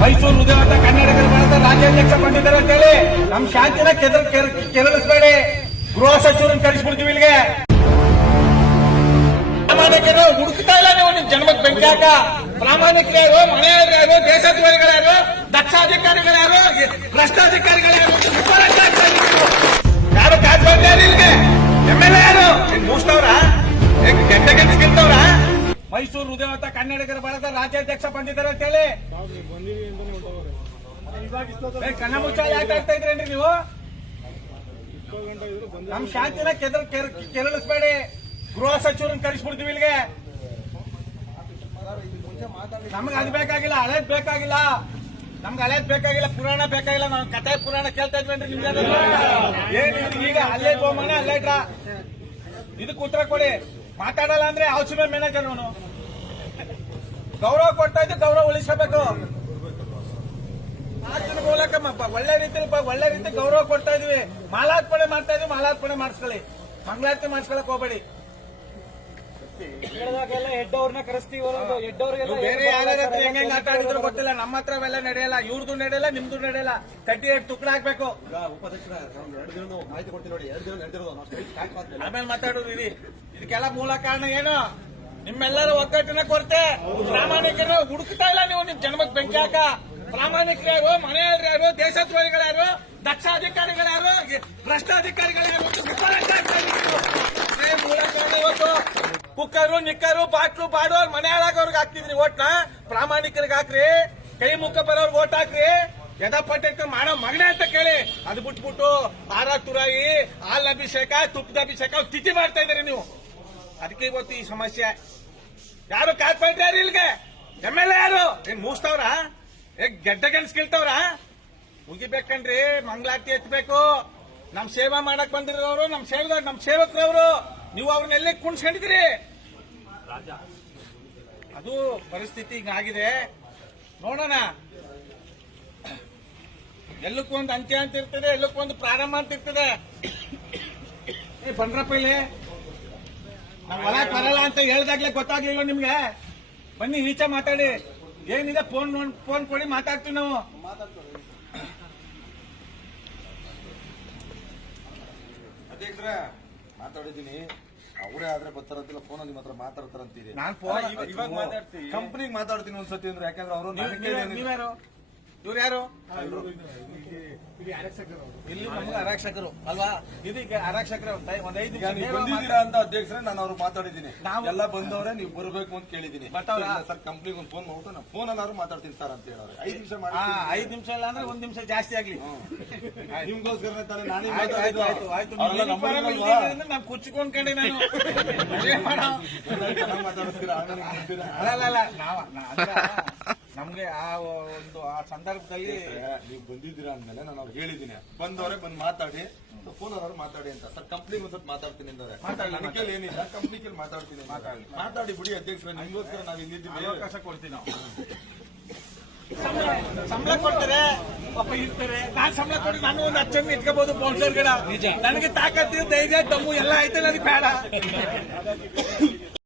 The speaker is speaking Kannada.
ಮೈಸೂರು ಹೃದಯವಂತ ಕನ್ನಡಿಗರ ಬಳಗದ ರಾಜ್ಯಾಧ್ಯಕ್ಷ ಬಂದಿದ್ದಾರೆ ಅಂತೇಳಿ ನಮ್ ಶಾಂತಿನ ಕೆದರ್ ಗೃಹ ಸಚಿವರನ್ನ ಕಳಿಸ್ಬಿಡ್ತೀವಿ ಇಲ್ಲಿಗೆ. ಪ್ರಾಮಾಣಿಕರು ಹುಡುಕ್ತಾ ಇಲ್ಲ ನೀವು ನಿಮ್ ಜನ್ಮಕ್ ಬೆಂಕಾಕ ಪ್ರಾಮಾಣಿಕರು ಯಾರು, ಮನೆಯವರು ಯಾರು ಯಾರು ದಕ್ಷ ಅಧಿಕಾರಿಗಳು ಯಾರು ಭ್ರಷ್ಟಾಧಿಕಾರಿಗಳು. ಯಾರು? ಕನ್ನಡಿಗರ ಬಳಗ ರಾಜ್ಯಾಧ್ಯಕ್ಷ ಬಂದಿದ್ದಾರೆ ಅಂತ ಹೇಳಿ ಕಣ್ಣ ಮುಚ್ಚ ಯಾಕೆ ಆಗ್ತಾ ಇದ್ರೇನ್ರಿ ನೀವು? ನಮ್ ಶಾಂತಿನ ಕೆರಳಿಸ್ಬೇಡಿ ಕೆರಳಿಸಬೇಡಿ. ಗೃಹ ಸಚಿವರನ್ನ ಕರೆಸ್ಬಿಡ್ತೀವಿ ಇಲ್ಲಿಗೆ. ನಮ್ಗೆ ಅದು ಬೇಕಾಗಿಲ್ಲ ಹಳೇದ್ ಬೇಕಾಗಿಲ್ಲ. ನಮ್ಗೆ ಹಳೇದ್ ಬೇಕಾಗಿಲ್ಲ ಪುರಾಣ ಬೇಕಾಗಿಲ್ಲ. ನಾವು ಕಥೆ ಪುರಾಣ ಕೇಳ್ತಾ ಇದ್ವಿ ನಿಮ್ಗೆ ಏನ್ ಈಗ ಅಲ್ಲೇ ಮನೆ ಅಲ್ಲೇ ಡ್ರಾ ಇದಕ್ಕೆ ಉತ್ತರ ಕೊಡಿ. ಮಾತಾಡಲ್ಲ ಅಂದ್ರೆ ಔಷಧ ಮ್ಯಾನೇಜರ್ ಅವನು. ಗೌರವ ಕೊಡ್ತಾ ಇದ್ದು ಗೌರವ ಉಳಿಸಬೇಕು ಮಾತಿನ ಮೂಲಕ ಒಳ್ಳೆ ರೀತಿಯಲ್ಲಿ ಒಳ್ಳೆ ರೀತಿ ಗೌರವ ಕೊಡ್ತಾ ಇದೀವಿ. ಮಾಲಾರ್ಪಣೆ ಮಾಡ್ತಾ ಇದೀವಿ ಮಾಲಾರ್ಪಣೆ ಮಾಡಿಸ್ಕೊಳ್ಳಿ. ಮಂಗಳಾರತಿ ಮಾಡಿಸ್ಕೊಳಕ್ ಹೋಗ್ಬೇಡಿ. ಹೆಡ್ ಅವ್ರನ್ನ ಹೆಡ್ ಅವ್ರಿಗೆಲ್ಲ ಬೇರೆ ಯಾರ ಹತ್ರ ಹೆಂಗ್ ಹೆಂಗ್ ಆಟ ಆಡಿದ್ರು ಗೊತ್ತಿಲ್ಲ. ನಮ್ಮ ಹತ್ರ ಅವೆಲ್ಲ ನಡೆಯಲ್ಲ ಇವ್ರದ್ದು ನಡೆಯಲ್ಲ ನಿಮ್ದು ನಡೆಯಲ್ಲ. ಕಟ್ಟಿ ಎರಡು ತುಕಡ ಹಾಕ್ಬೇಕು. ಉಪಾಧ್ಯಕ್ಷರ ಎರಡು ದಿನ ಮಾಹಿತಿ ಕೊಡ್ತೀನಿ ನೋಡಿ. ಎರಡು ದಿನ ನಡೆದಿರೋದು ನಾವು ಸ್ಟಾರ್ಟ್ ಮಾಡ್ತೀವಿ ಆಮೇಲೆ ಮಾತಾಡೋದು ಇರಿ ಇದಕ್ಕೆಲ್ಲ ಮೂಲ ಕಾರಣ ಏನು? ನಿಮ್ಮೆಲ್ಲರ ಒಗ್ಗಟ್ಟಿನ ಕೊರತೆ. ಪ್ರಾಮಾಣಿಕರು ಹುಡುಕ್ತಾ ಇಲ್ಲ ನೀವು ನಿಮ್ ಜನ್ಮಕ್ ಬೆಂಕಿ ಹಾಕ. ಪ್ರಾಮಾಣಿಕರು ಯಾರು, ಮನೆಯವರು ಯಾರು, ದೇಶದ್ರೋಹಿಗಳು ಯಾರು ಭ್ರಷ್ಟಾಧಿಕಾರಿಗಳು ಕುಕ್ಕರು, ನಿಕ್ಕರು, ಬಾಟ್ಲು ಬಾಡೋರ್ ಮನೆ ಹಾಳಾಗೋರ್ಗೆ ಹಾಕ್ತಿದ್ರಿ ಓಟ್ನ ಪ್ರಾಮಾಣಿಕರಿಗೆ ಹಾಕ್ರಿ. ಕೈ ಮುಖ ಬರೋರ್ಗೆ ಓಟ್ ಹಾಕ್ರಿ. ಯಥಾಪಟ್ಟಕ್ಕೆ ಮಾಡೋ ಮಗನೇ ಅಂತ ಕೇಳಿ. ಅದು ಬಿಟ್ಬಿಟ್ಟು ಆರ ತುರಾಯಿ, ಹಾಲ್ ಅಭಿಷೇಕ, ತುಪ್ಪದ ಅಭಿಷೇಕ ತಿಥಿ ಮಾಡ್ತಾ ಇದ್ದೀರಿ ನೀವು. ಅದಕ್ಕೆ ಇವತ್ತು ಈ ಸಮಸ್ಯೆ. ಯಾರು ಕಾರ್ಪೊರೇಟ್ ಯಾರು ಇಲ್ಲಿಗೆ? ಎಂ ಎಲ್ ಎ ಯಾರು? ಏನ್ ಮೂಸ್ತವ್ರ? ಏ, ಗೆಡ್ಡ ಗೆಲ್ಸ್ಕಿಳ್ತವ್ರ ಮುಗಿಬೇಕನ್ರಿ ಮಂಗಳಾರತಿ ಎತ್ತಬೇಕು ನಮ್ ಸೇವಾ ಮಾಡಕ್ ಬಂದಿರೋರು, ನಮ್ ಸೇವದ, ನಮ್ ಸೇವಕರವರು ನೀವು ಅವ್ರನ್ನ ಕುಣ್ಸ್ಕೊಂಡಿದ್ರಿ ಅದು ಪರಿಸ್ಥಿತಿ ಹಿಂಗಾಗಿದೆ. ನೋಡೋಣ. ಎಲ್ಲಕ್ಕೊಂದು ಅಂತ್ಯ ಅಂತ ಇರ್ತದೆ ಎಲ್ಲಕ್ಕೊಂದು ಪ್ರಾರಂಭ ಅಂತ ಇರ್ತದೆ. ಬಂದ್ರಪ್ಪ ಇಲ್ಲಿ. ನಾವ್ ಬರಲ್ಲ ಅಂತ ಹೇಳ್ದಾಗ್ಲೇ ಗೊತ್ತಾಗ್ಲಿಲ್ಲ ನಿಮ್ಗೆ? ಬನ್ನಿ ಈಚೆ ಮಾತಾಡಿ. ಏನಿದೆ? ಫೋನ್ ಫೋನ್ ಕೊಡಿ ಮಾತಾಡ್ತೀವಿ ನಾವು. ಅಧ್ಯಕ್ಷರೇ ಮಾತಾಡಿದ್ದೀನಿ. ಅವರೇ ಆದ್ರೆ ಬರ್ತಾರಂತಿಲ್ಲ ಫೋನ್ ನಿಮ್ಮ ಹತ್ರ ಮಾತಾಡ್ತಾರಂತೀರಿ. ಕಂಪ್ನಿಗೆ ಮಾತಾಡ್ತೀನಿ ಒಂದ್ಸತಿ ಅಂದ್ರೆ ಯಾಕಂದ್ರೆ ಅವರು ಇವ್ರು ಯಾರು? ಇಲ್ಲಿ ನಮ್ಗೆ ಆರಕ್ಷಕರು ಅಲ್ವಾ? ಇದೀಗ ಆರಕ್ಷಕರ ಒಂದ್ ಐದು ಬಂದಿದ್ದೀರಾ ಅಂತ ಅಧ್ಯಕ್ಷರೇ ನಾನು ಅವ್ರು ಮಾತಾಡಿದ್ದೀನಿ. ನಾವು- ಎಲ್ಲ ಬಂದವರೇ ನೀವು ಬರಬೇಕು ಅಂತ ಕೇಳಿದ್ದೀನಿ. ಬಟ್ ಇಲ್ಲ ಸರ್ ಕಂಪ್ನಿಗೆ ಒಂದು ಫೋನ್ ಮಾಡ್ಬಿಟ್ಟು ನಾನು ಫೋನ್ ಅಲ್ಲಾರು ಮಾತಾಡ್ತೀನಿ ಸರ್ ಅಂತ ಹೇಳೋರು ಐದು ನಿಮಿಷ ಮಾಡಿ ಐದ್ ನಿಮಿಷ ಇಲ್ಲ ಅಂದ್ರೆ ಒಂದ್ ನಿಮಿಷ ಜಾಸ್ತಿ ಆಗ್ಲಿ. ನಿಮ್ಗೋಸ್ಕರ ತಾನೇ ನಾನೇ ಆಯ್ತು, ಆಯ್ತು, ಆಯ್ತು, ನಾನ್ ಕುಚ್ಕೊಂಡ್ಕೊಂಡೆ ನಾನು. ಮಾತಾಡಿಸ್ತೀರಾ? ಅಲ್ಲ ಅಲ್ಲ, ನಾವು ನಮ್ಗೆ ಆ ಒಂದು ಆ ಸಂದರ್ಭದಲ್ಲಿ ನೀವು ಬಂದಿದ್ದೀರಾ ಅಂದ್ಮೇಲೆ ನಾನು ಅವ್ರು ಹೇಳಿದ್ದೀನಿ. ಬಂದವರೇ ಬಂದು ಮಾತಾಡಿ. ಫೋನ್ ಅವ್ರು ಮಾತಾಡಿ ಅಂತ. ಸರ್ ಕಂಪ್ನಿಗೆ ಸ್ವಲ್ಪ ಮಾತಾಡ್ತೀನಿ ಅಂದ್ರೆ ಮಾತಾಡಿ ನನ್ನ ಕೈಲಿ ಏನಿಲ್ಲ ಕಂಪ್ನಿ ಕೇಳಿ ಮಾತಾಡ್ತೀನಿ ಮಾತಾಡಿ ಮಾತಾಡಿ ಬಿಡಿ ಅಧ್ಯಕ್ಷರ ನಿಮ್ಗೋಸ್ಕರ ನಾವು ಇಲ್ಲಿದ್ದೀವಿ ಅವಕಾಶ ಕೊಡ್ತೀನಿ ನಾವು. ಸಂಬಳ ಕೊಡ್ತಾರೆ ಪಾಪ ಇರ್ತಾರೆ. ನಾನ್ ಸಂಬಳ ಕೊಡಿ ನಾನು ಒಂದು ಹತ್ತು ಜನ ಇಟ್ಕೋಬಹುದು ಬೌನ್ಸರ್ ಗಿಡ ನನಗೆ ತಾಕತ್ತು ಧೈರ್ಯ ತಮ್ಮ ಎಲ್ಲ ಐತೆ ನನಗೆ ಬೇಡ.